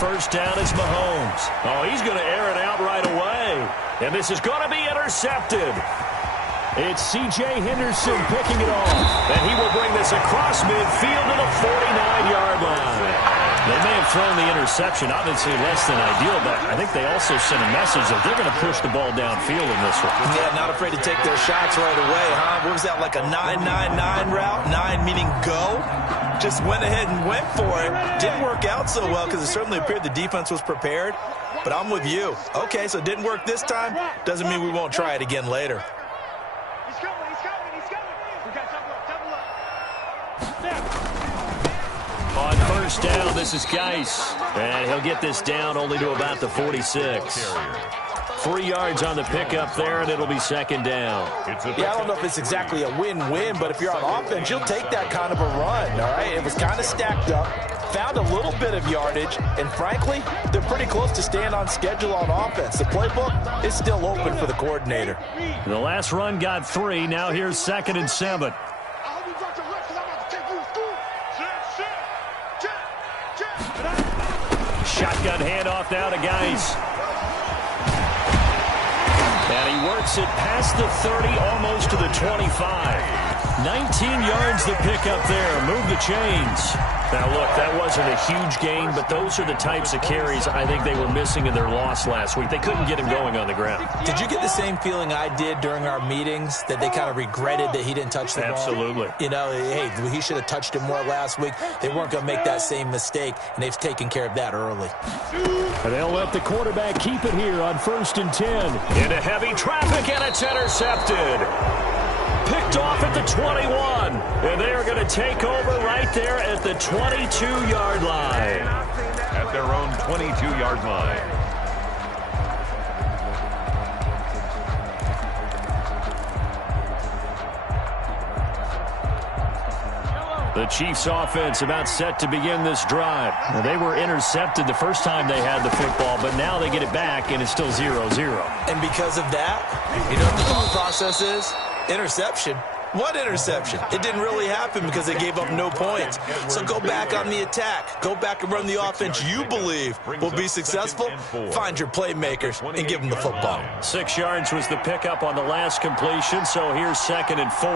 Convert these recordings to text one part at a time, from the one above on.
first down is Mahomes. Oh, he's going to air it out right away. And this is going to be intercepted. It's C.J. Henderson picking it off. And he will bring this across midfield to the 49-yard line. They may have thrown the interception, obviously less than ideal, but I think they also sent a message that they're going to push the ball downfield in this one. Yeah, not afraid to take their shots right away, huh? What was that, like a 9-9-9 route? 9 meaning go? Just went ahead and went for it. Didn't work out so well because it certainly appeared the defense was prepared. But I'm with you. Okay, so it didn't work this time. Doesn't mean we won't try it again later. He's coming. We got double up. On first down, this is Geis. And he'll get this down only to about the 46. 3 yards on the pickup there, and it'll be second down. Yeah, I don't know if it's exactly a win-win, but if you're on offense, you'll take that kind of a run, all right? It was kind of stacked up, found a little bit of yardage, and frankly, they're pretty close to staying on schedule on offense. The playbook is still open for the coordinator. The last run got 3. Now here's 2nd and 7. Shotgun handoff now to Geis. And he works it past the 30, almost to the 25. 19 yards to pick up there. Move the chains. Now, look, that wasn't a huge gain, but those are the types of carries I think they were missing in their loss last week. They couldn't get him going on the ground. Did you get the same feeling I did during our meetings, that they kind of regretted that he didn't touch the ball? Absolutely. You know, hey, he should have touched it more last week. They weren't going to make that same mistake, and they've taken care of that early. And they'll let the quarterback keep it here on 1st and 10. Into heavy traffic, and it's intercepted. Picked off at the 21, and they are going to take over right there at the 22-yard line. At their own 22-yard line. The Chiefs offense about set to begin this drive. Now, they were intercepted the first time they had the football, but now they get it back, and it's still 0-0. And because of that, you know what the thought process is? Interception. What interception? It didn't really happen because they gave up no points. So go back on the attack. Go back and run the offense you believe will be successful. Find your playmakers and give them the football. 6 yards was the pickup on the last completion, so here's 2nd and 4.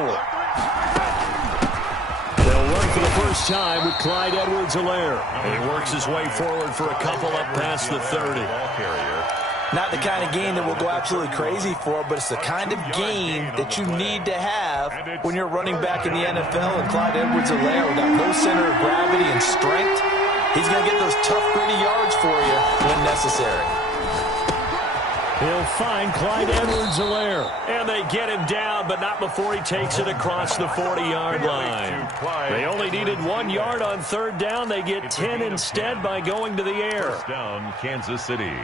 They'll run for the first time with Clyde Edwards-Helaire. And he works his way forward for a couple up past the 30. Not the kind of game that we'll go absolutely crazy for, but it's the kind of game that you need to have when you're running back in the NFL. And Clyde Edwards-Helaire, with that low center of gravity and strength, he's going to get those tough, gritty yards for you when necessary. He'll find Clyde Edwards-Helaire. And they get him down, but not before he takes it across the 40-yard line. They only needed 1 yard on 3rd down. They get 10 instead by going to the air. First down, Kansas City.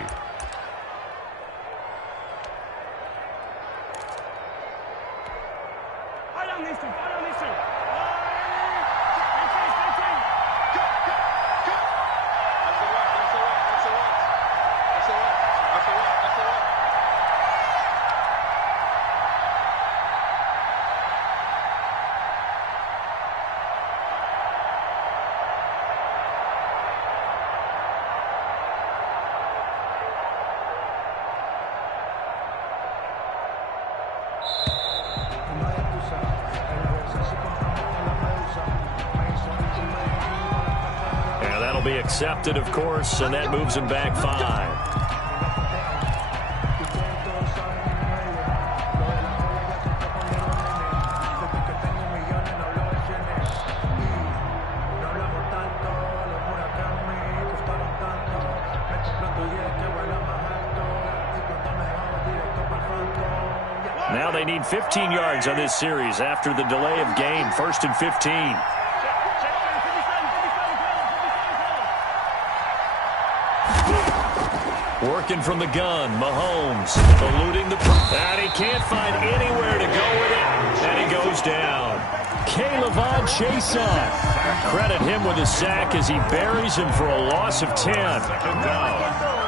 Be accepted, of course, and that moves him back 5. Now they need 15 yards on this series after the delay of game. 1st and 15. Working from the gun, Mahomes eluding the... And he can't find anywhere to go with it, and he goes down. K'Lavon Chaisson. Credit him with a sack as he buries him for a loss of 10. Second down.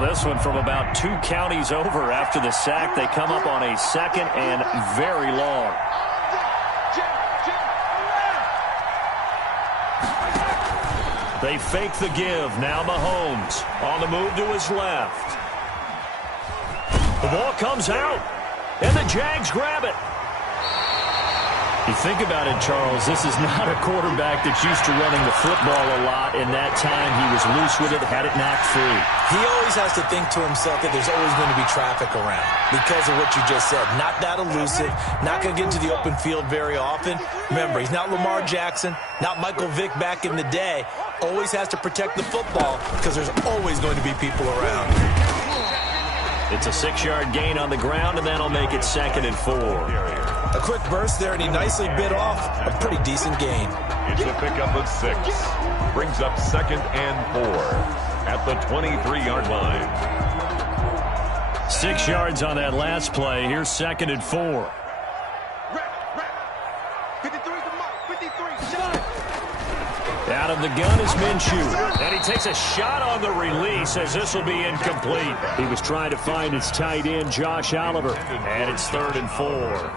This one from about 2 counties over. After the sack, they come up on a 2nd and very long. They fake the give. Now Mahomes on the move to his left. The ball comes out, and the Jags grab it. You think about it, Charles, this is not a quarterback that's used to running the football a lot, and that time he was loose with it, had it knocked free. He always has to think to himself that there's always going to be traffic around because of what you just said. Not that elusive, not going to get into the open field very often. Remember, he's not Lamar Jackson, not Michael Vick back in the day. Always has to protect the football because there's always going to be people around. It's a 6-yard gain on the ground, and that'll make it 2nd and 4. A quick burst there, and he nicely bit off a pretty decent gain. It's a pickup of 6. Brings up 2nd and 4 at the 23-yard line. 6 yards on that last play. Here's 2nd and 4. 53's the mark. 53. Shot. Out of the gun is Minshew. And he takes a shot on the release as this will be incomplete. He was trying to find his tight end, Josh Oliver. And it's 3rd and 4.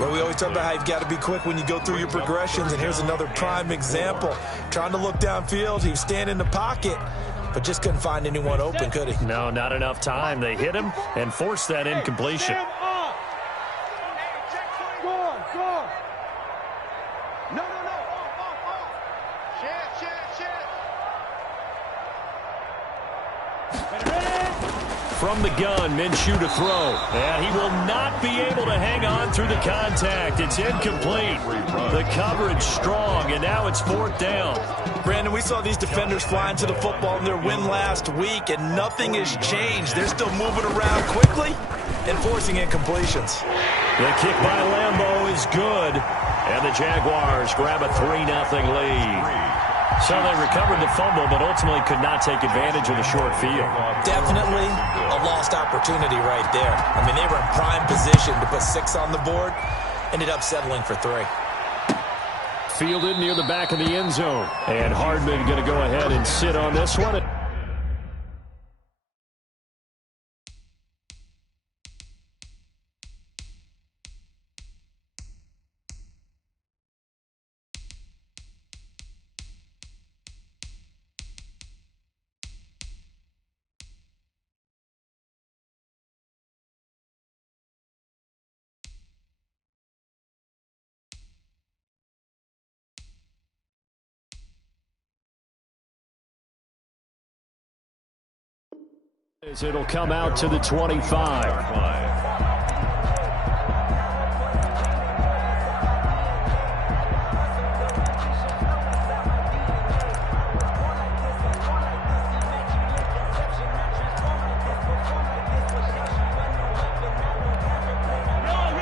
Well, we always talk about how you've got to be quick when you go through your progressions, and here's another prime example. Trying to look downfield, he was standing in the pocket, but just couldn't find anyone open, could he? No, not enough time. They hit him and forced that incompletion. From the gun, Minshew to throw. And he will not be able to hang on through the contact. It's incomplete. The coverage strong, and now it's 4th down. Brandon, we saw these defenders flying to the football in their win last week, and nothing has changed. They're still moving around quickly and forcing incompletions. The kick by Lambeau is good, and the Jaguars grab a 3-0 lead. So they recovered the fumble, but ultimately could not take advantage of the short field. Definitely a lost opportunity right there. I mean, they were in prime position to put 6 on the board. Ended up settling for 3. Fielded near the back of the end zone. And Hardman going to go ahead and sit on this one. It'll come out to the 25.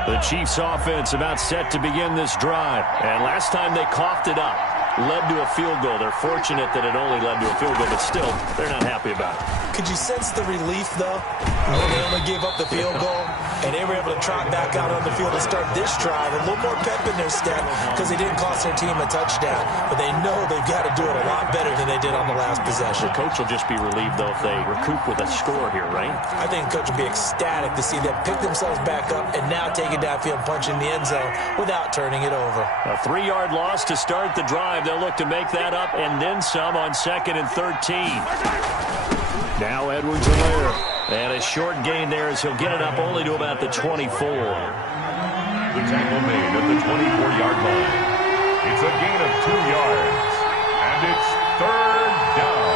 The Chiefs offense about set to begin this drive. And last time they coughed it up, led to a field goal. They're fortunate that it only led to a field goal, but still, they're not happy about it. Could you sense the relief, though, when they only gave up the field goal, and they were able to trot back out on the field and start this drive? A little more pep in their step because they didn't cost their team a touchdown, but they know they've got to do it a lot better than they did on the last possession. The coach will just be relieved, though, if they recoup with a score here, right? I think the coach will be ecstatic to see them pick themselves back up and now take it downfield, punch in the end zone without turning it over. A 3-yard loss to start the drive. They'll look to make that up and then some on 2nd and 13. Now Edwards-Helaire. And a short gain there as he'll get it up only to about the 24. The tackle made at the 24-yard line. It's a gain of 2 yards. And it's 3rd down.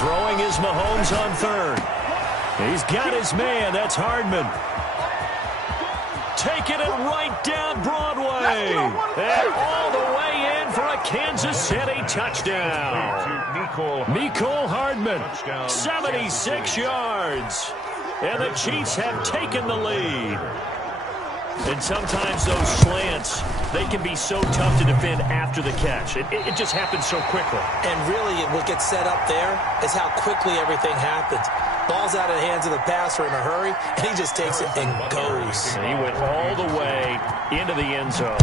Throwing is Mahomes on 3rd. He's got his man. That's Hardman. Taking it right down Broadway. And all the way in for a Kansas City touchdown. Mecole Hardman, 76 yards. And the Chiefs have taken the lead. And sometimes those slants, they can be so tough to defend after the catch. It just happens so quickly. And really, what gets set up there is how quickly everything happens. Ball's out of the hands of the passer in a hurry, and he just takes it and goes. And he went all the way into the end zone.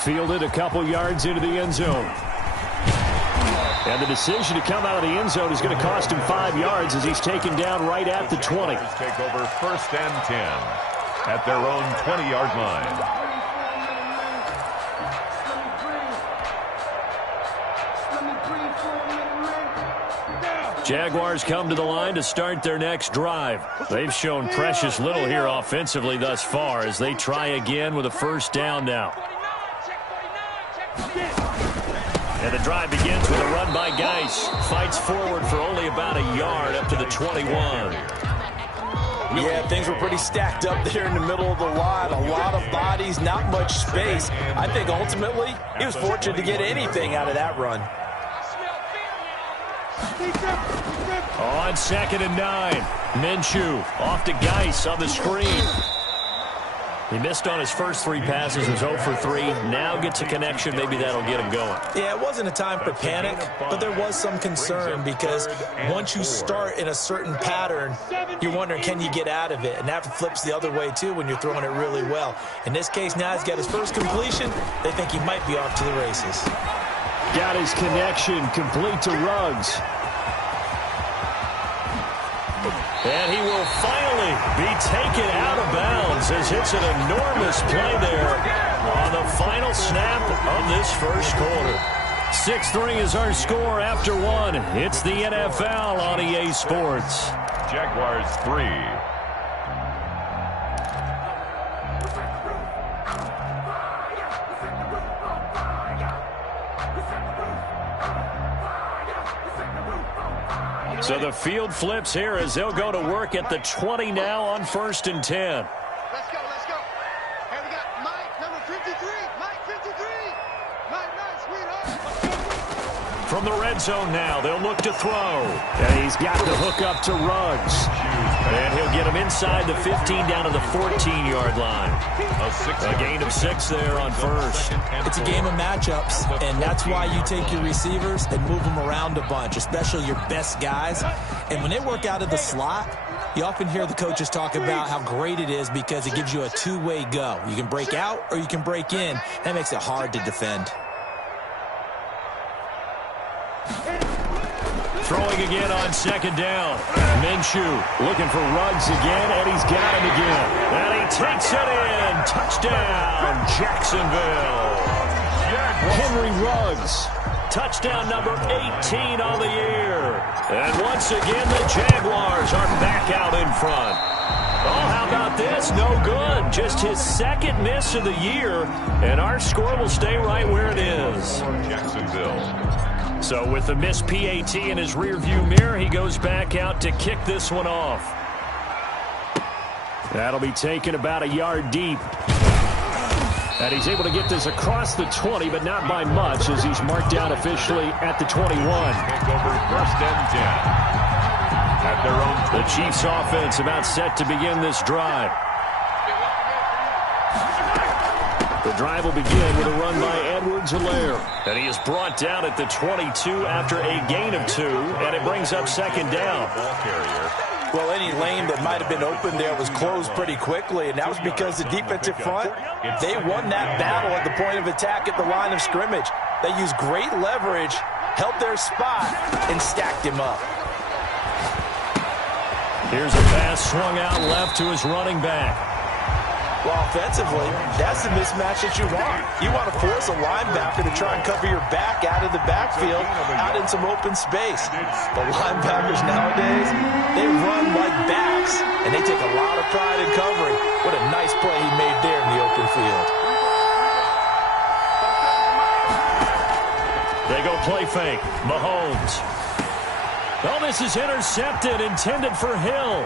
Fielded a couple yards into the end zone. And the decision to come out of the end zone is going to cost him 5 yards as he's taken down right at the 20. Take over 1st and 10 at their own 20-yard line. Jaguars come to the line to start their next drive. They've shown precious little here offensively thus far as they try again with a 1st down now. And the drive begins with a run by Geis. Fights forward for only about a yard up to the 21. Yeah, things were pretty stacked up there in the middle of the line. A lot of bodies, not much space. I think ultimately he was fortunate to get anything out of that run. On 2nd and 9. Minshew off to Geis on the screen. He missed on his first 3 passes, was 0 for 3. Now gets a connection. Maybe that'll get him going. Yeah, it wasn't a time for panic, but there was some concern because once you start in a certain pattern, you're wondering, can you get out of it? And that flips the other way, too, when you're throwing it really well. In this case, now he's got his first completion. They think he might be off to the races. Got his connection complete to Ruggs. And he will finally be taken out of bounds as it's an enormous play there on the final snap of this first quarter. 6-3 is our score after 1. It's the NFL on EA Sports. Jaguars 3. So the field flips here as they'll go to work at the 20 now on 1st and 10. Let's go, let's go. Hey, we got Mike, number 53. Mike, 53. Mike, sweetheart. From the red zone now, they'll look to throw. And he's got the hook up to Ruggs. And he'll get him inside the 15 down to the 14-yard line. A gain of 6 there on 1st. It's a game of matchups, and that's why you take your receivers and move them around a bunch, especially your best guys. And when they work out of the slot, you often hear the coaches talk about how great it is because it gives you a two-way go. You can break out or you can break in. That makes it hard to defend. Throwing again on 2nd down. Minshew looking for Ruggs again, and he's got him again. And he takes it in. Touchdown, Jacksonville. Henry Ruggs. Touchdown number 18 on the year. And once again, the Jaguars are back out in front. Oh, how about this? No good. Just his 2nd miss of the year, and our score will stay right where it is. Jacksonville. So with the missed PAT in his rearview mirror, he goes back out to kick this one off. That'll be taken about a yard deep. And he's able to get this across the 20, but not by much as he's marked down officially at the 21. Take over 1st and 10 at their own. The Chiefs offense about set to begin this drive. The drive will begin with a run by Edwards-Helaire. And he is brought down at the 22 after a gain of 2, and it brings up 2nd down. Ball carrier. Well, any lane that might have been open there was closed pretty quickly, and that was because the defensive front, they won that battle at the point of attack at the line of scrimmage. They used great leverage, held their spot, and stacked him up. Here's a pass swung out left to his running back. Well, offensively, that's the mismatch that you want. You want to force a linebacker to try and cover your back out of the backfield, out in some open space. The linebackers nowadays, they run like backs, and they take a lot of pride in covering. What a nice play he made there in the open field. They go play fake. Mahomes. Oh, this is intercepted, intended for Hill.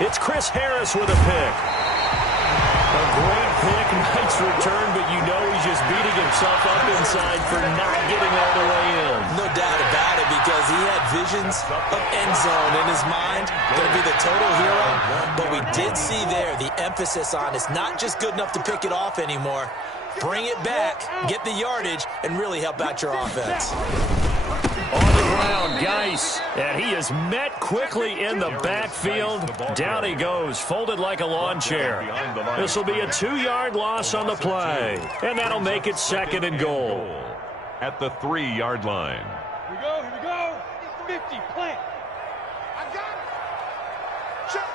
It's Chris Harris with a pick. A great pick, nice return, but you know he's just beating himself up inside for not getting all the way in. No doubt about it, because he had visions of end zone in his mind. Going to be the total hero. But we did see there the emphasis on it's not just good enough to pick it off anymore. Bring it back, get the yardage, and really help out your offense. On the ground, Geis, and he is met quickly in the backfield. Down he goes, folded like a lawn chair. This will be a 2-yard loss on the play, and that'll make it 2nd and goal. At the 3-yard line. Here we go. 50, plant. I got it. Check.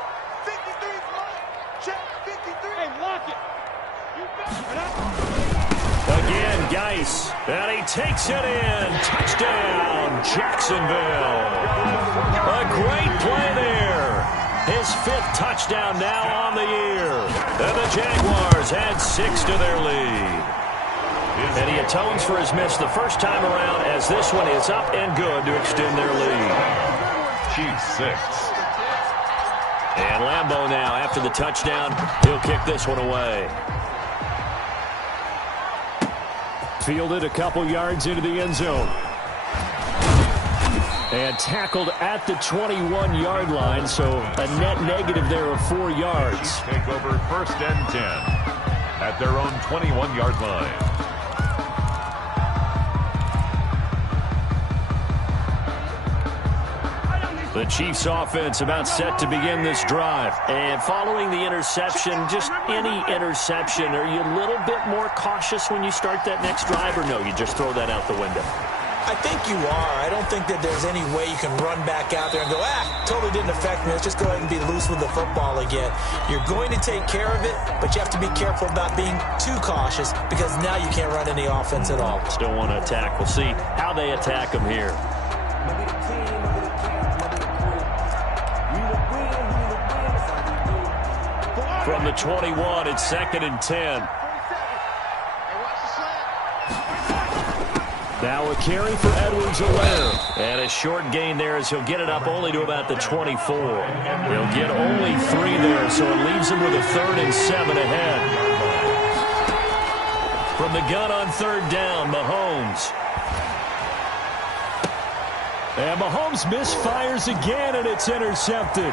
53's mine. Check. 53. Hey, lock it. You got it. Again, Geis, and he takes it in. Touchdown, Jacksonville. A great play there. His 5th touchdown now on the year. And the Jaguars add 6 to their lead. And he atones for his miss the first time around as this one is up and good to extend their lead. Chiefs 6. And Lambeau now, after the touchdown, he'll kick this one away. Fielded a couple yards into the end zone. And tackled at the 21-yard line, so a net negative there of 4 yards. Chiefs take over 1st and 10 at their own 21-yard line. The Chiefs offense about set to begin this drive. And following the interception, just any interception, are you a little bit more cautious when you start that next drive, or no, you just throw that out the window? I think you are. I don't think that there's any way you can run back out there and go, totally didn't affect me. Let's just go ahead and be loose with the football again. You're going to take care of it, but you have to be careful about being too cautious because now you can't run any offense at all. Still want to attack. We'll see how they attack them here. From the 21, it's 2nd and 10. Now a carry for Edwards-Helaire. And a short gain there as he'll get it up only to about the 24. He'll get only 3 there, so it leaves him with a 3rd and 7 ahead. From the gun on 3rd down, Mahomes. And Mahomes misfires again, and it's intercepted.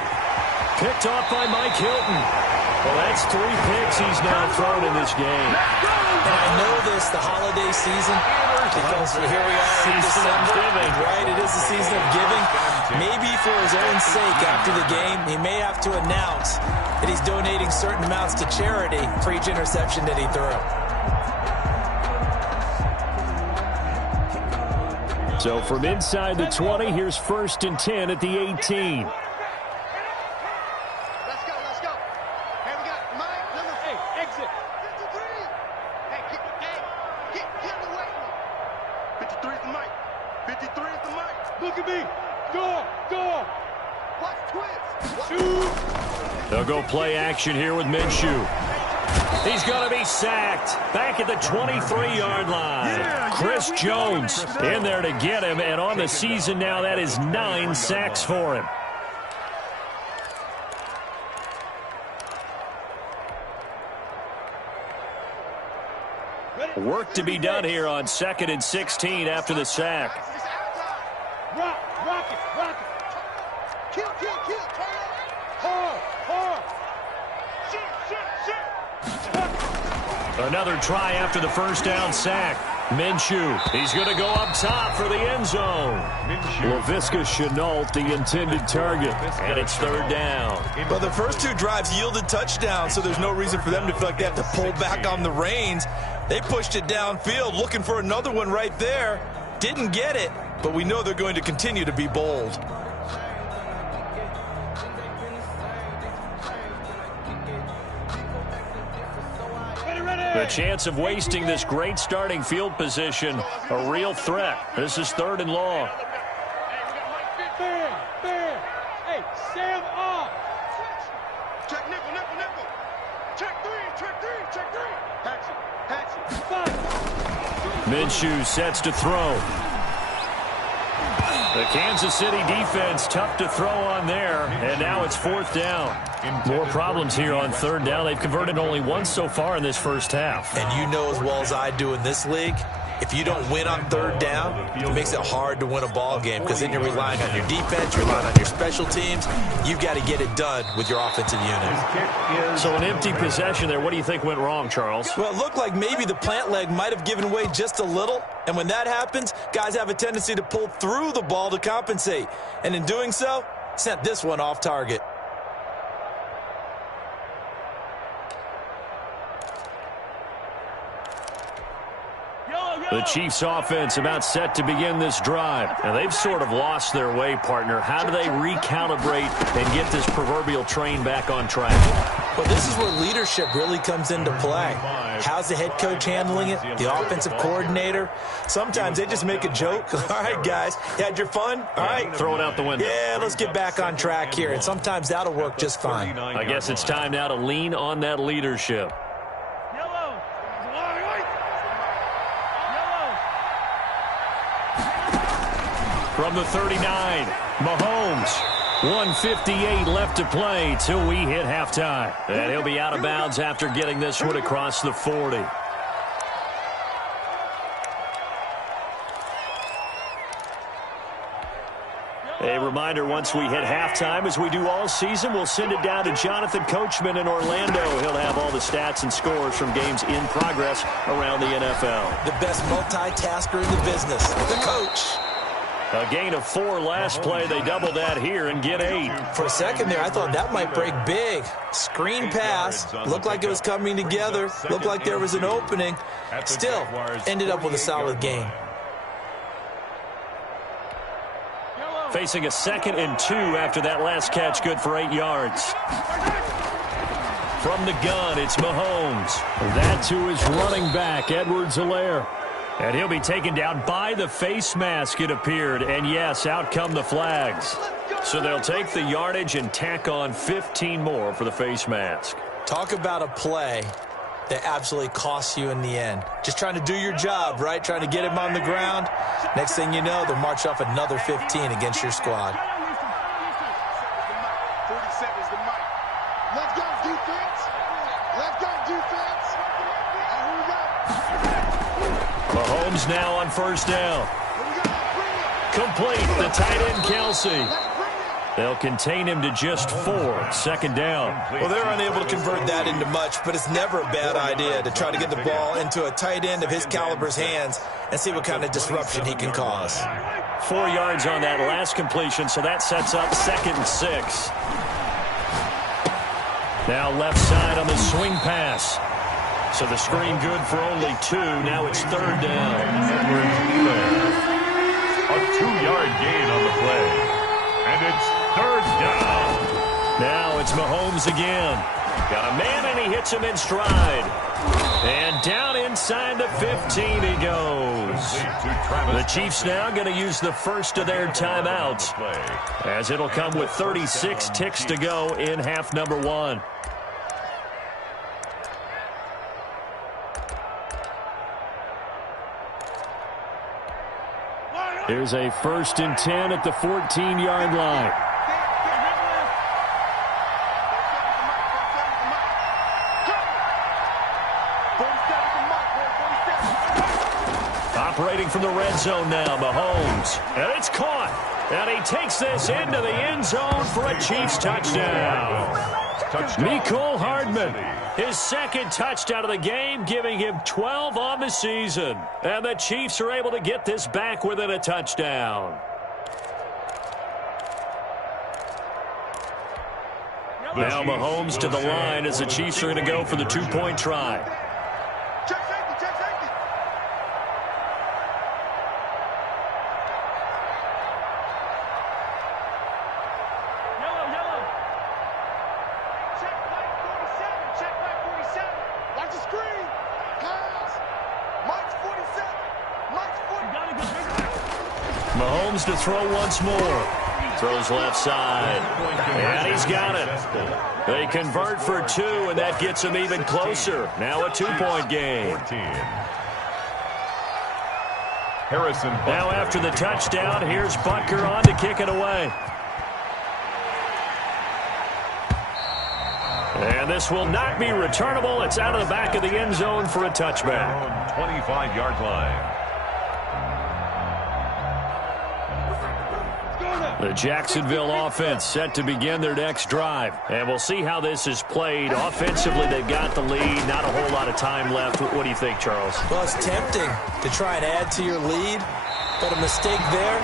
Picked off by Mike Hilton. Well, that's 3 picks he's now thrown in this game. And I know this, the holiday season, because here we are in December, right? It is the season of giving. Maybe for his own sake after the game, he may have to announce that he's donating certain amounts to charity for each interception that he threw. So from inside the 20, here's 1st and 10 at the 18. They'll go play action here with Minshew. He's going to be sacked back at the 23-yard line. Chris Jones in there to get him, and on the season now, that is 9 sacks for him. Work to be done here on 2nd and 16 after the sack. Rock it. Kill. Hard. Shit. Another try after the 1st down sack. Minshew, he's going to go up top for the end zone. Laviska Shenault, the intended target, and it's 3rd down. Well, the first 2 drives yielded touchdowns, so there's no reason for them to feel like they have to pull back on the reins. They pushed it downfield, looking for another one right there. Didn't get it, but we know they're going to continue to be bold. The chance of wasting this great starting field position, a real threat. This is 3rd and long. Hey, Sam off. Check nickel. Check 3. Hatchet. Minshew sets to throw. The Kansas City defense tough to throw on there, and now it's 4th down. More problems here on 3rd down. They've converted only once so far in this first half. And you know as well as I do in this league, if you don't win on 3rd down, it makes it hard to win a ball game because then you're relying on your defense, you're relying on your special teams. You've got to get it done with your offensive unit. So an empty possession there. What do you think went wrong, Charles? Well, it looked like maybe the plant leg might have given way just a little. And when that happens, guys have a tendency to pull through the ball to compensate. And in doing so, sent this one off target. Yellow. The Chiefs offense about set to begin this drive. Now, they've sort of lost their way, partner. How do they recalibrate and get this proverbial train back on track? Well, this is where leadership really comes into play. How's the head coach handling it? The offensive coordinator? Sometimes they just make a joke. All right, guys, you had your fun? All right. Throw it out the window. Yeah, let's get back on track here. And sometimes that'll work just fine. I guess it's time now to lean on that leadership. From the 39, Mahomes. 1:58 left to play till we hit halftime. And he'll be out of bounds after getting this one across the 40. A reminder, once we hit halftime, as we do all season, we'll send it down to Jonathan Coachman in Orlando. He'll have all the stats and scores from games in progress around the NFL. The best multitasker in the business, the coach. A gain of 4 last play. They double that here and get 8. For a second there, I thought that might break big. Screen pass. Looked like it was coming together. Looked like there was an opening. Still, ended up with a solid gain. Facing a 2nd and 2 after that last catch, good for 8 yards. From the gun, it's Mahomes. That to his running back, Edwards-Helaire. And he'll be taken down by the face mask, it appeared. And, yes, out come the flags. So they'll take the yardage and tack on 15 more for the face mask. Talk about a play that absolutely costs you in the end. Just trying to do your job, right? Trying to get him on the ground. Next thing you know, they'll march off another 15 against your squad. 40 seconds to Mike. Let's go, defense. Let's go, defense. Here we go. Mahomes now on first down. Complete, the tight end, Kelsey. They'll contain him to just 4. 2nd down. Well, they're unable to convert that into much, but it's never a bad idea to try to get the ball into a tight end of his caliber's hands and see what kind of disruption he can cause. 4 yards on that last completion, so that sets up 2nd and 6. Now left side on the swing pass. So the screen good for only 2. Now it's 3rd down. A 2-yard gain on the play. And it's 3rd down. Now it's Mahomes again. Got a man, and he hits him in stride. And down inside the 15 he goes. The Chiefs now going to use the first of their timeouts, as it'll come with 36 ticks to go in half number 1. Here's a 1st and 10 at the 14-yard line. Operating from the red zone now, Mahomes. And it's caught. And he takes this into the end zone for a Chiefs touchdown. Mecole Hardman, his 2nd touchdown of the game, giving him 12 on the season. And the Chiefs are able to get this back within a touchdown. Now Mahomes to the line as the Chiefs are going to go for the 2-point try. Check safety, check safety. Yellow. Check play 47, check play 47. Watch the screen. Pass. Mike's 47. Mahomes to throw once more. Throws left side. And he's got it. They convert for 2, and that gets them even closer. Now a 2-point game. Now after the touchdown, here's Butker on to kick it away. And this will not be returnable. It's out of the back of the end zone for a touchback. 25-yard line. The Jacksonville offense set to begin their next drive. And we'll see how this is played. Offensively, they've got the lead. Not a whole lot of time left. What do you think, Charles? Well, it's tempting to try and add to your lead, but a mistake there,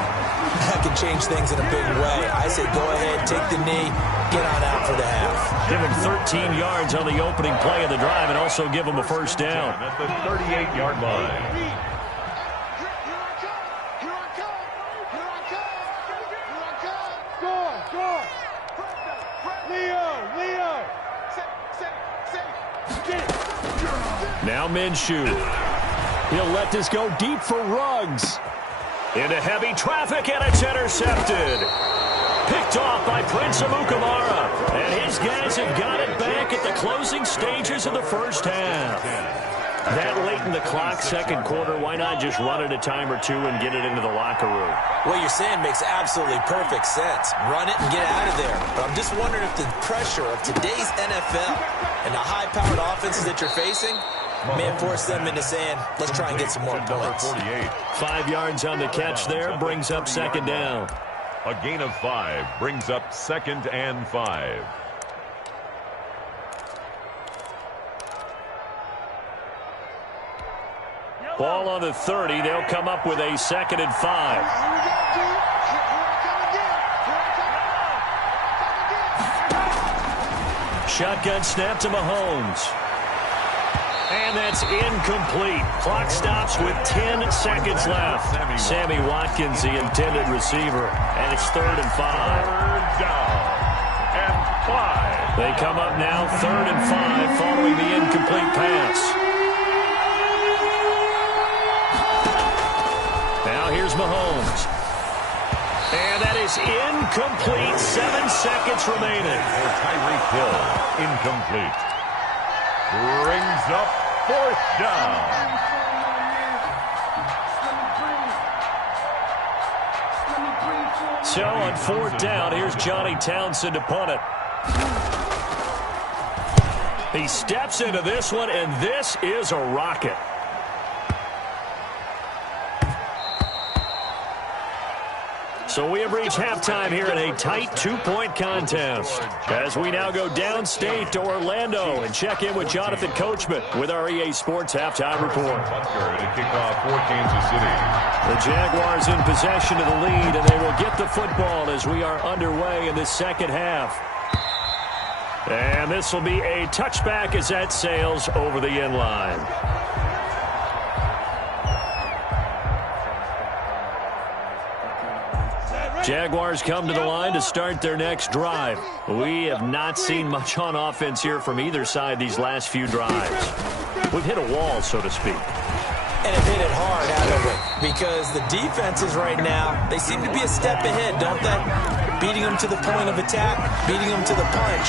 that can change things in a big way. I say go ahead, take the knee, get on out for the half. Give him 13 yards on the opening play of the drive and also give him a first down. At the 38-yard line. Now Minshew. He'll let this go deep for Ruggs. Into heavy traffic, and it's intercepted. Picked off by Prince Amukamara. And his guys have got it back at the closing stages of the first half. That late in the clock, second quarter, why not just run it a time or two and get it into the locker room? What you're saying makes absolutely perfect sense. Run it and get out of there. But I'm just wondering if the pressure of today's NFL and the high-powered offenses that you're facing may force them into saying, let's try and get some more points. 5 yards on the catch there, brings up second down. A gain of 5 brings up 2nd and 5. Ball on the 30. They'll come up with a 2nd and 5. Shotgun snap to Mahomes. And that's incomplete. Clock stops with 10 seconds left. Sammy Watkins, the intended receiver. And it's 3rd and 5. 3rd down and 5. They come up now 3rd and 5 following the incomplete pass. Now here's Mahomes. And that is incomplete. 7 seconds remaining. For Tyreek Hill, incomplete. Brings up 4th down. So on 4th down, here's Johnny Townsend to punt it. He steps into this one, and this is a rocket. So we have reached halftime here in a tight 2-point contest. As we now go downstate to Orlando and check in with Jonathan Coachman with our EA Sports Halftime Report. To kick off for Kansas City. The Jaguars in possession of the lead, and they will get the football as we are underway in the second half. And this will be a touchback as that sails over the end line. Jaguars come to the line to start their next drive. We have not seen much on offense here from either side these last few drives. We've hit a wall, so to speak. And have hit it hard, haven't we? Because the defenses right now, they seem to be a step ahead, don't they? Beating them to the point of attack, beating them to the punch.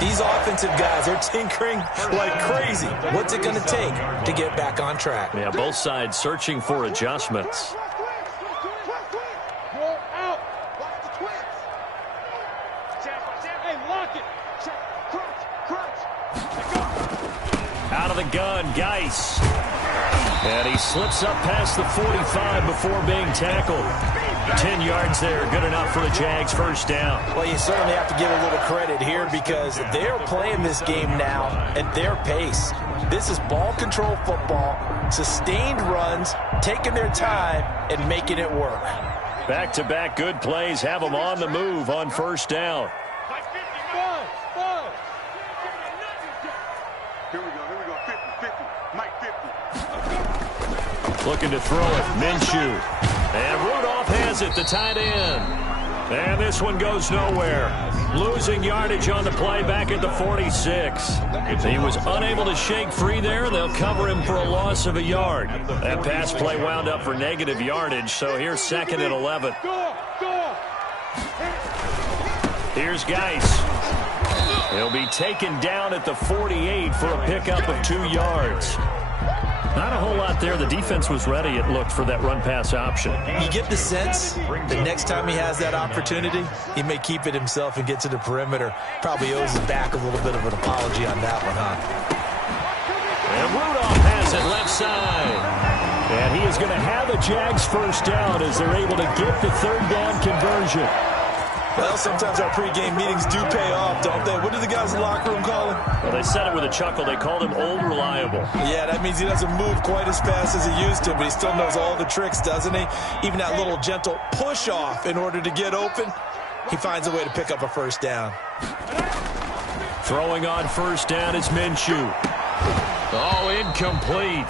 These offensive guys are tinkering like crazy. What's it going to take to get back on track? Yeah, both sides searching for adjustments. Out of the gun, Geis. And he slips up past the 45 before being tackled. 10 yards there, good enough for the Jags' first down. Well, you certainly have to give a little credit here because they're playing this game now at their pace. This is ball control football, sustained runs, taking their time, and making it work. Back-to-back good plays have them on the move on first down. Looking to throw it, Minshew. And Rudolph has it, the tight end. And this one goes nowhere. Losing yardage on the play back at the 46. He was unable to shake free there, and they'll cover him for a loss of a yard. That pass play wound up for negative yardage, so here's 2nd and 11. Here's Geis. He'll be taken down at the 48 for a pickup of 2 yards. Not a whole lot there. The defense was ready, it looked, for that run-pass option. You get the sense the next time he has that opportunity, he may keep it himself and get to the perimeter. Probably owes his back a little bit of an apology on that one, huh? And Rudolph has it left side. And he is going to have a Jags first down as they're able to get the 3rd down conversion. Well, sometimes our pregame meetings do pay off, don't they? What do the guys in the locker room call him? Well, they said it with a chuckle. They called him Old Reliable. Yeah, that means he doesn't move quite as fast as he used to, but he still knows all the tricks, doesn't he? Even that little gentle push-off in order to get open, he finds a way to pick up a first down. Throwing on first down is Minshew. Oh, incomplete.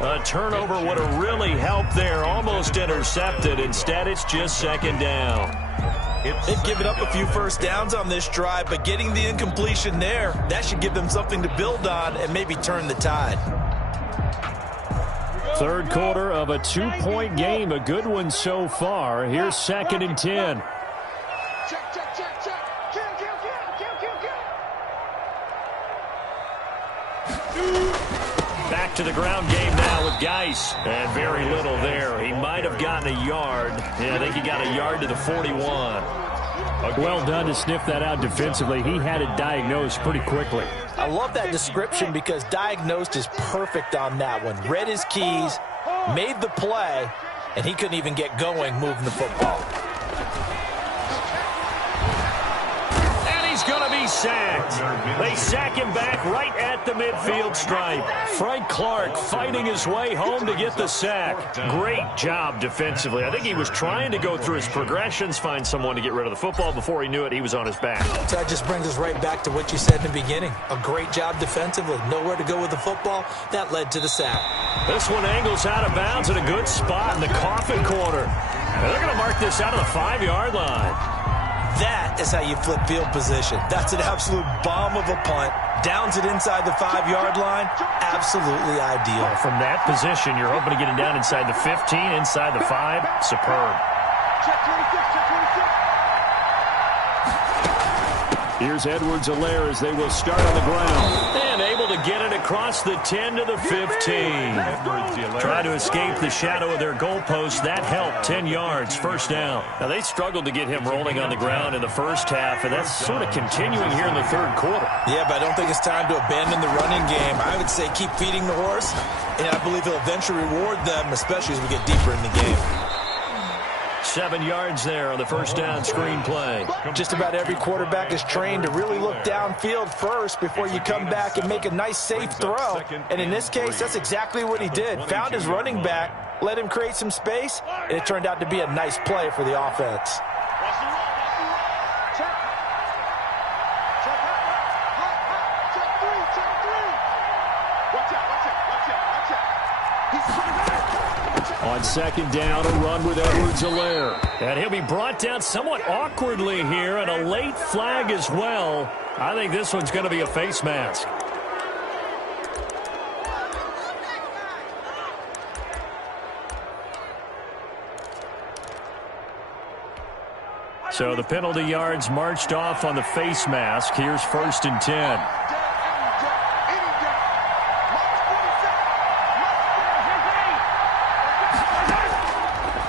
A turnover would have really helped there. Almost intercepted. Instead, it's just 2nd down. They've given up a few first downs on this drive, but getting the incompletion there, that should give them something to build on and maybe turn the tide. Third quarter of a 2-point game. A good one so far. Here's 2nd and 10. Check, check, check, check. Kill, kill, kill, kill, kill, kill. Back to the ground game now with Geis. And very little there. He might have gotten a yard. Yeah, I think he got a yard to the 41. Well done to sniff that out defensively. He had it diagnosed pretty quickly. I love that description because diagnosed is perfect on that one. Read his keys, made the play, and he couldn't even get going moving the football. And he's going to be sacked. They sack him back right at the midfield stripe. Frank Clark fighting his way home to get the sack. Great job defensively. I think he was trying to go through his progressions, find someone to get rid of the football. Before he knew it, he was on his back. So that just brings us right back to what you said in the beginning. A great job defensively. Nowhere to go with the football. That led to the sack. This one angles out of bounds at a good spot in the coffin corner. And they're going to mark this out of the 5-yard line. That is how you flip field position. That's an absolute bomb of a punt. Downs it inside the 5-yard line. Absolutely ideal. From that position, you're hoping to get it down inside the 15, inside the 5. Superb. Check 26, check 26. Here's Edwards-Helaire as they will start on the ground. And able to get it across the 10 to the 15. Try to escape the shadow of their goalpost. That helped. 10 yards, first down. Now, they struggled to get him rolling on the ground in the first half, and that's sort of continuing here in the third quarter. Yeah, but I don't think it's time to abandon the running game. I would say keep feeding the horse, and I believe he'll eventually reward them, especially as we get deeper in the game. 7 yards there on the first down screen play. Just about every quarterback is trained to really look downfield first before you come back and make a nice, safe throw. And in this case, that's exactly what he did. Found his running back, let him create some space, and it turned out to be a nice play for the offense. On second down, a run with Edwards-Helaire. And he'll be brought down somewhat awkwardly here, and a late flag as well. I think this one's going to be a face mask. So the penalty yards marched off on the face mask. Here's 1st and 10.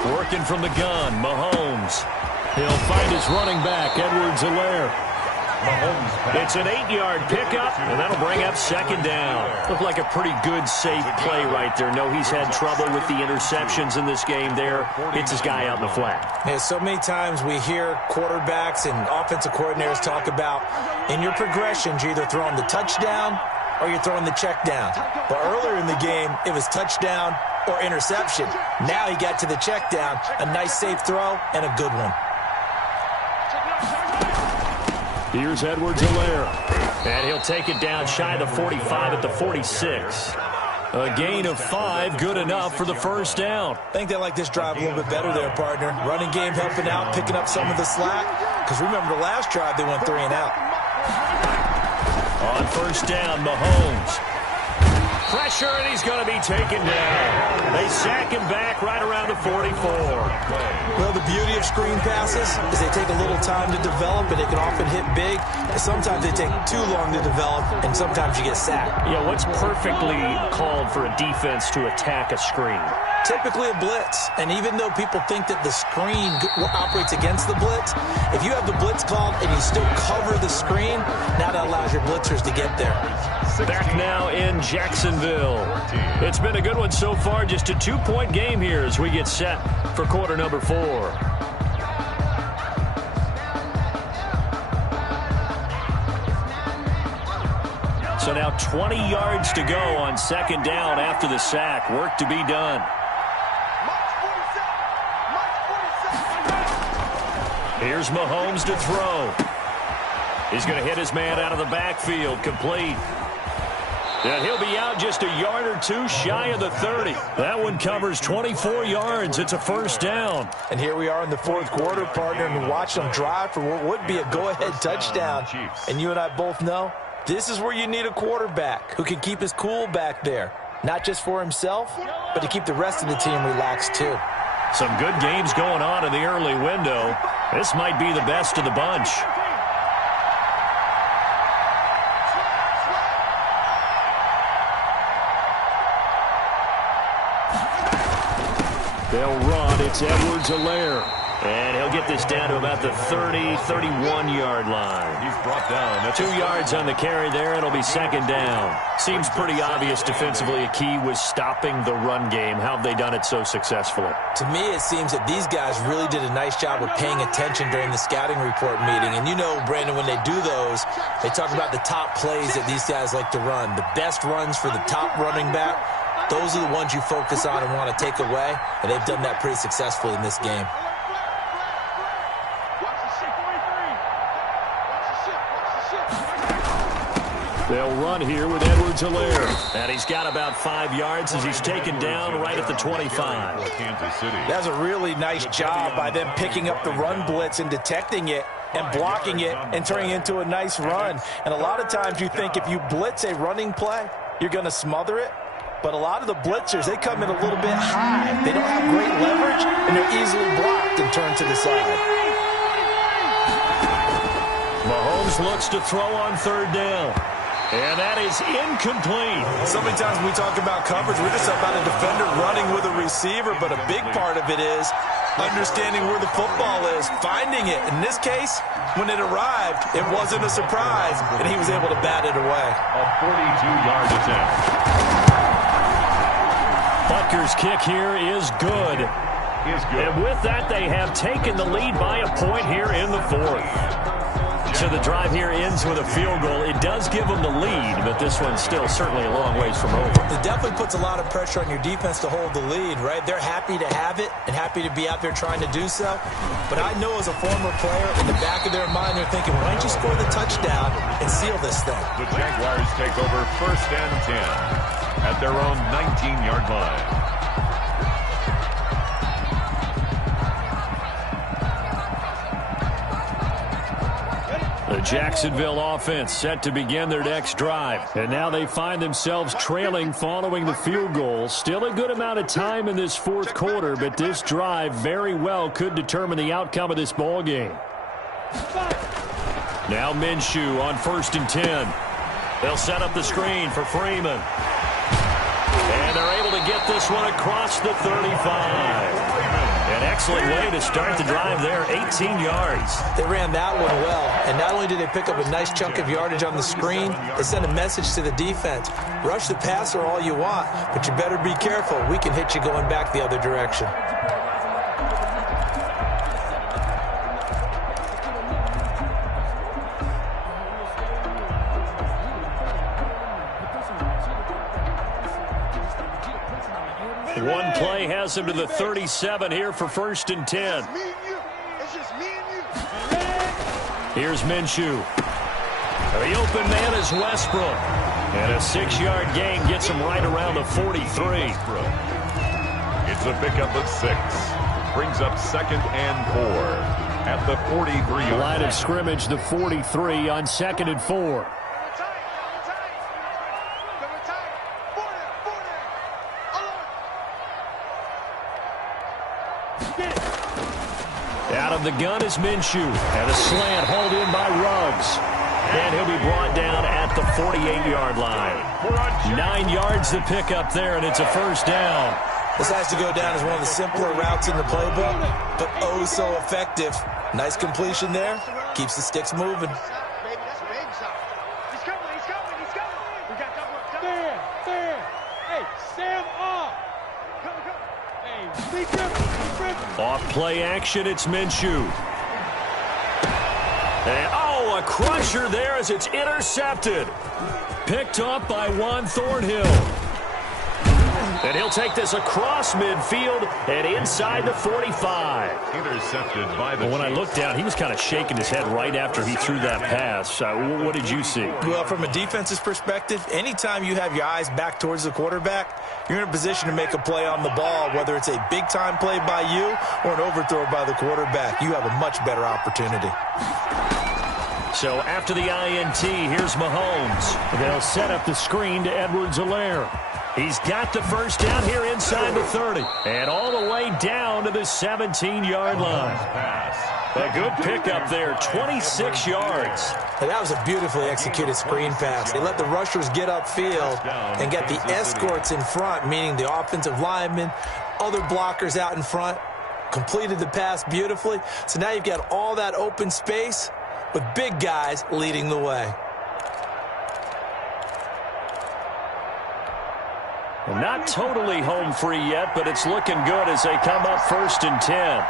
Working from the gun, Mahomes. He'll find his running back, Edwards-Helaire. It's an 8-yard pickup, and that'll bring up second down. Looked like a pretty good, safe play right there. No, he's had trouble with the interceptions in this game there. Hits his guy out in the flat. Yeah, so many times we hear quarterbacks and offensive coordinators talk about in your progressions, you're either throwing the touchdown or you're throwing the check down. But earlier in the game, it was touchdown or interception. Now he got to the check down, a nice safe throw, and a good one. Here's Edwards-Helaire. And he'll take it down shy of the 45 at the 46. A gain of 5, good enough for the first down. I think they like this drive a little bit better there, partner. Running game helping out, picking up some of the slack. Because remember the last drive, they went 3 and out. On first down, Mahomes. Pressure, and he's going to be taken down. They sack him back right around the 44. Well, the beauty of screen passes is they take a little time to develop, and they can often hit big. And sometimes they take too long to develop, and sometimes you get sacked. Yeah, what's perfectly called for a defense to attack a screen? Typically a blitz. And even though people think that the screen operates against the blitz, if you have the blitz called and you still cover the screen, now that allows your blitzers to get there. Back now in Jacksonville. It's been a good one so far. Just a 2-point game here as we get set for quarter number 4. So now 20 yards to go on second down after the sack. Work to be done. Here's Mahomes to throw. He's going to hit his man out of the backfield. Complete. And he'll be out just a yard or two shy of the 30. That one covers 24 yards. It's a first down. And here we are in the fourth quarter, partner, and watch them drive for what would be a go-ahead touchdown. And you and I both know this is where you need a quarterback who can keep his cool back there. not just for himself, but to keep the rest of the team relaxed too. Some good games going on in the early window. This might be the best of the bunch. They'll run. It's Edwards-Helaire. And he'll get this down to about the 30, 31-yard line. He's brought down. 2 yards on the carry there. It'll be second down. Seems pretty obvious defensively a key was stopping the run game. How have they done it so successfully? To me, it seems that these guys really did a nice job of paying attention during the scouting report meeting. And you know, Brandon, when they do those, they talk about the top plays that these guys like to run. The best runs for the top running back. Those are the ones you focus on and want to take away. And they've done that pretty successfully in this game. They'll run here with Edwards-Helaire. And he's got about 5 yards as he's taken down right at the 25. That's a really nice job by them picking up the run blitz and detecting it and blocking it and turning it into a nice run. And a lot of times you think if you blitz a running play, you're going to smother it. But a lot of the blitzers, they come in a little bit high. They don't have great leverage, and they're easily blocked and turned to the side. Mahomes looks to throw on third down. And that is incomplete. So many times when we talk about coverage, we're just about a defender running with a receiver, but a big part of it is understanding where the football is, finding it. In this case, when it arrived, it wasn't a surprise, and he was able to bat it away. A 42-yard attempt. Butker's kick here is good. And with that, they have taken the lead by a point here in the fourth. So the drive here ends with a field goal. It does give them the lead, but this one's still certainly a long ways from over. It definitely puts a lot of pressure on your defense to hold the lead, right? They're happy to have it and happy to be out there trying to do so. But I know as a former player, in the back of their mind, they're thinking, why don't you score the touchdown and seal this thing? The Jaguars take over 1st and 10 at their own 19-yard line. The Jacksonville offense set to begin their next drive. And now they find themselves trailing following the field goal. Still a good amount of time in this fourth quarter, but this drive very well could determine the outcome of this ball game. Now Minshew on 1st and 10. They'll set up the screen for Freeman. And they're able to get this one across the 35. An excellent way to start the drive there, 18 yards. They ran that one well, and not only did they pick up a nice chunk of yardage on the screen, they sent a message to the defense. Rush the passer all you want, but you better be careful. We can hit you going back the other direction. One play has him to the 37 here for 1st and 10. Here's Minshew. The open man is Westbrook. And a 6-yard gain gets him right around the 43. It's a pickup of 6. Brings up 2nd and 4 at the 43-yard line of scrimmage, the 43 on 2nd and 4. Out of the gun is Minshew. And a slant hauled in by Ruggs. And he'll be brought down at the 48-yard line. 9 yards to pick up there, and it's a 1st down. This has to go down as one of the simpler routes in the playbook, but oh so effective. Nice completion there. Keeps the sticks moving. Off play action, it's Minshew. And, a crusher there as it's intercepted. Picked up by Juan Thornhill. And he'll take this across midfield and inside the 45. Intercepted by the When I looked down, he was kind of shaking his head right after he threw that pass. What did you see? Well, from a defense's perspective, anytime you have your eyes back towards the quarterback, you're in a position to make a play on the ball, whether it's a big-time play by you or an overthrow by the quarterback. You have a much better opportunity. So after the INT, here's Mahomes. They'll set up the screen to Edwards-Helaire. He's got the first down here inside the 30. And all the way down to the 17-yard line. A good pickup there, 26 yards. And that was a beautifully executed screen pass. They let the rushers get upfield and get the escorts in front, meaning the offensive linemen, other blockers out in front, completed the pass beautifully. So now you've got all that open space with big guys leading the way. And not totally home free yet, but it's looking good as they come up 1st and 10.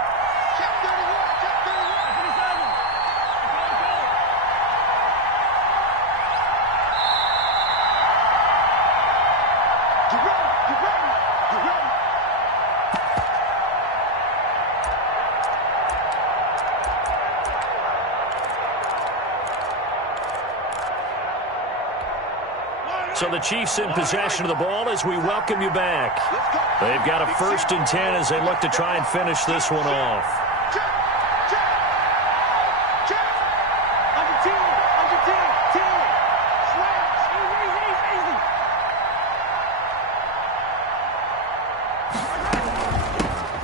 So the Chiefs in possession of the ball as we welcome you back. They've got a 1st and 10 as they look to try and finish this one off.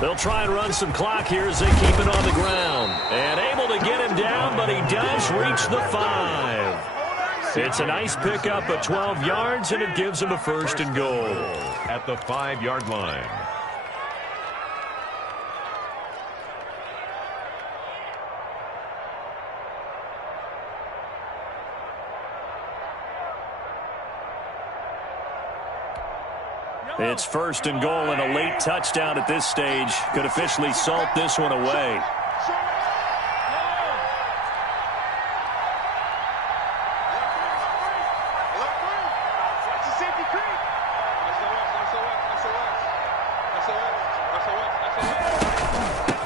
They'll try and run some clock here as they keep it on the ground. And able to get him down, but he does reach the 5. It's a nice pickup of 12 yards, and it gives him a 1st and goal. At the 5-yard line. It's 1st and goal, and a late touchdown at this stage could officially salt this one away.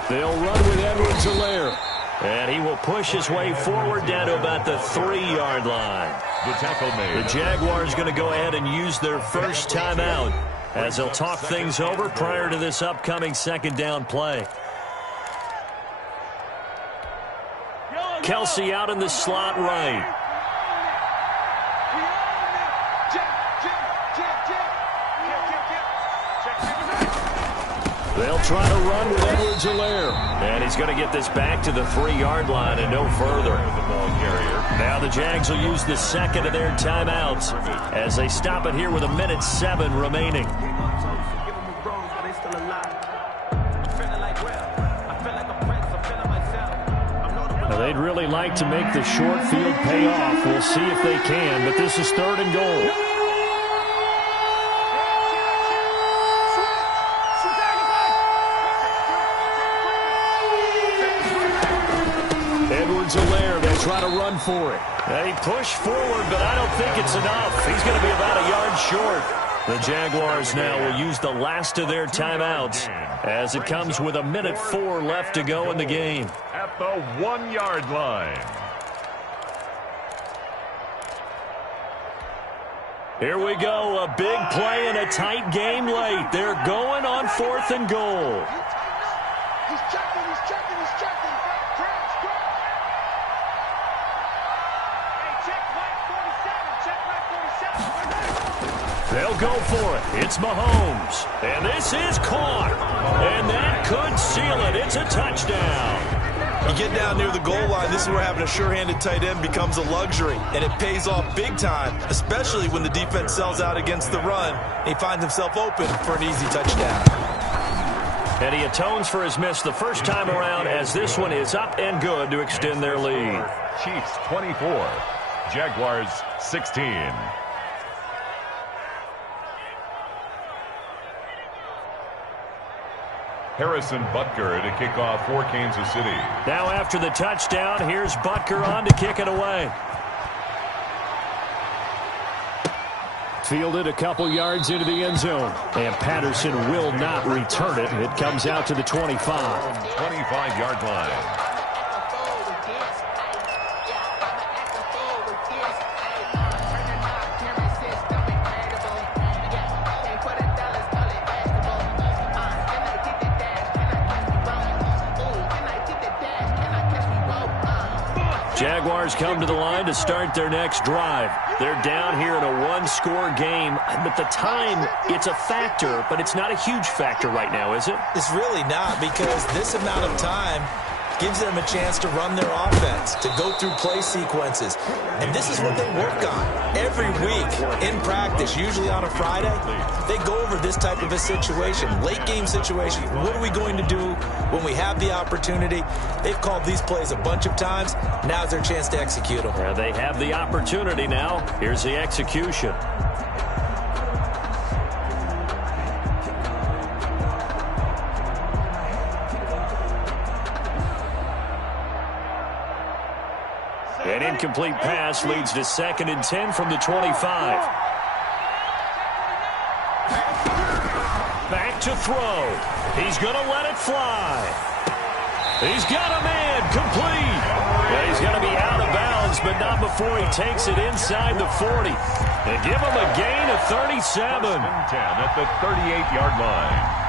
They'll run with Edwards-Helaire, and he will push his way forward down to about the 3-yard line. The tackle made. The Jaguars going to go ahead and use their first timeout as they'll talk things over prior to this upcoming 2nd down play. Kelsey out in the slot right. They'll try to run with Edwards-Helaire. And he's going to get this back to the 3-yard line and no further. Now the Jags will use the 2nd of their timeouts as they stop it here with 1:07 remaining. Now they'd really like to make the short field pay off. We'll see if they can, but this is 3rd and goal. Edwards-Helaire, they try to run for it. They push forward, but I don't think it's enough. He's going to be about a yard short. The Jaguars now will use the last of their timeouts as it comes with 1:04 left to go in the game. At the 1-yard line. Here we go, a big play in a tight game late. They're going on 4th and goal. He's checking. They'll go for it. It's Mahomes. And this is caught. And that could seal it. It's a touchdown. You get down near the goal line, this is where having a sure-handed tight end becomes a luxury. And it pays off big time, especially when the defense sells out against the run. He finds himself open for an easy touchdown. And he atones for his miss the first time around as this one is up and good to extend their lead. Chiefs 24, Jaguars 16. Harrison Butker to kick off for Kansas City. Now after the touchdown, here's Butker on to kick it away. Fielded a couple yards into the end zone. And Patterson will not return it. It comes out to the 25. 25-yard line. Jaguars come to the line to start their next drive. They're down here in a one-score game. But the time, it's a factor, but it's not a huge factor right now, is it? It's really not, because this amount of time gives them a chance to run their offense, to go through play sequences. And this is what they work on every week in practice, usually on a Friday. They go over this type of a situation, late-game situation. What are we going to do when we have the opportunity? They've called these plays a bunch of times. Now's their chance to execute them. Yeah, they have the opportunity now. Here's the execution. An incomplete pass leads to 2nd and 10 from the 25. Back to throw. He's going to let it fly. He's got a man complete. Well, he's going to be out of bounds, but not before he takes it inside the 40. They give him a gain of 37. 10 at the 38-yard line.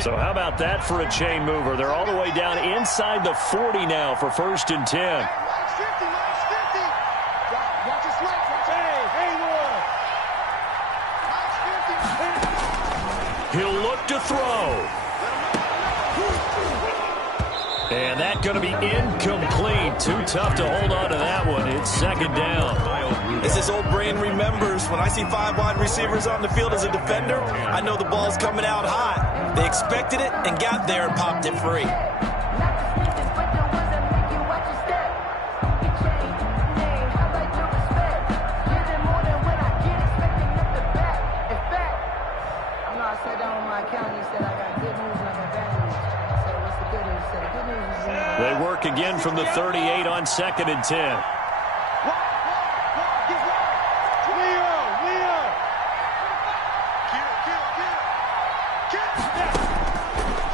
So how about that for a chain mover? They're all the way down inside the 40 now for 1st and 10. He'll look to throw. And that's going to be incomplete. Too tough to hold on to that one. It's 2nd down. As this old brain remembers, when I see 5 wide receivers on the field as a defender, I know the ball's coming out hot. They expected it and got there and popped it free. They work again from the 38 on 2nd and 10.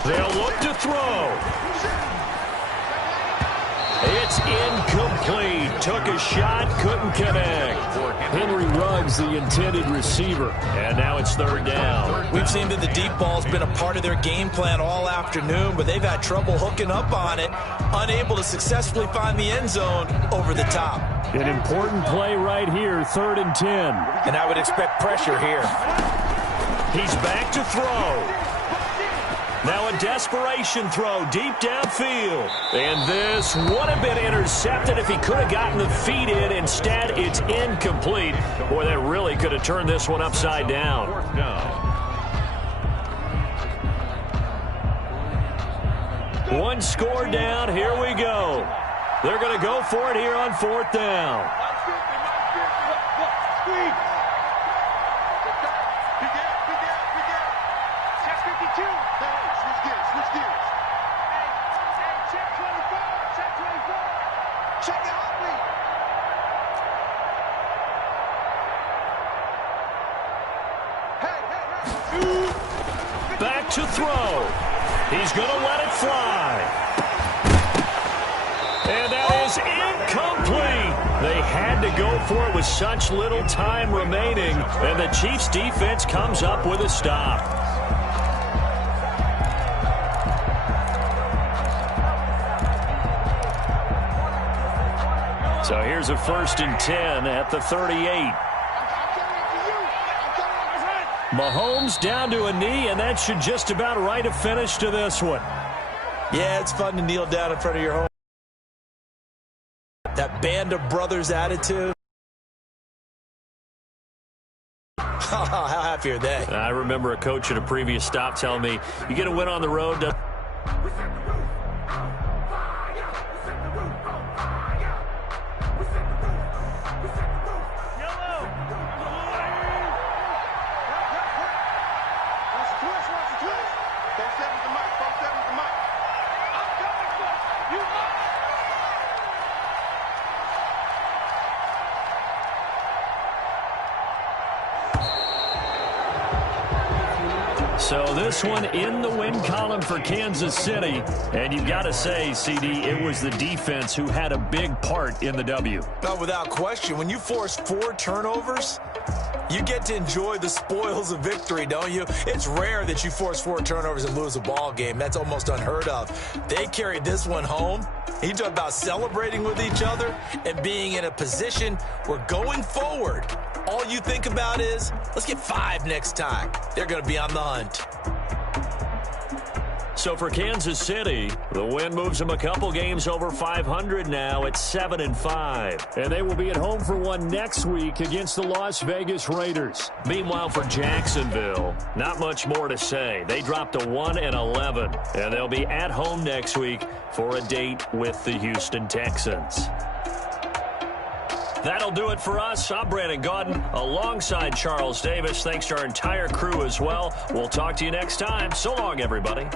They'll look to throw. It's incomplete. Took a shot, couldn't connect. Henry Ruggs, the intended receiver. And now it's 3rd down. We've seen that the deep ball's been a part of their game plan all afternoon, but they've had trouble hooking up on it, unable to successfully find the end zone over the top. An important play right here, 3rd and 10. And I would expect pressure here. He's back to throw. Now a desperation throw deep downfield. And this would have been intercepted if he could have gotten the feet in. Instead, it's incomplete. Boy, that really could have turned this one upside down. 4th down. One score down. Here we go. They're going to go for it here on 4th down. Back to throw. He's going to let it fly. And that is incomplete. They had to go for it with such little time remaining. And the Chiefs defense comes up with a stop. So here's a 1st and 10 at the 38. Mahomes down to a knee, and that should just about write a finish to this one. Yeah, it's fun to kneel down in front of your home. That band of brothers attitude. How happy are they? I remember a coach at a previous stop telling me, you get a win on the road. So this one in the win column for Kansas City. And you've got to say, CD, it was the defense who had a big part in the W. No, without question. When you force 4 turnovers, you get to enjoy the spoils of victory, don't you? It's rare that you force 4 turnovers and lose a ball game. That's almost unheard of. They carried this one home. You talk about celebrating with each other and being in a position where going forward, all you think about is, let's get 5 next time. They're going to be on the hunt. So for Kansas City, the win moves them a couple games over 500 now at 7-5. And they will be at home for one next week against the Las Vegas Raiders. Meanwhile, for Jacksonville, not much more to say. They dropped to 1-11, and they'll be at home next week for a date with the Houston Texans. That'll do it for us. I'm Brandon Gaudin alongside Charles Davis. Thanks to our entire crew as well. We'll talk to you next time. So long, everybody.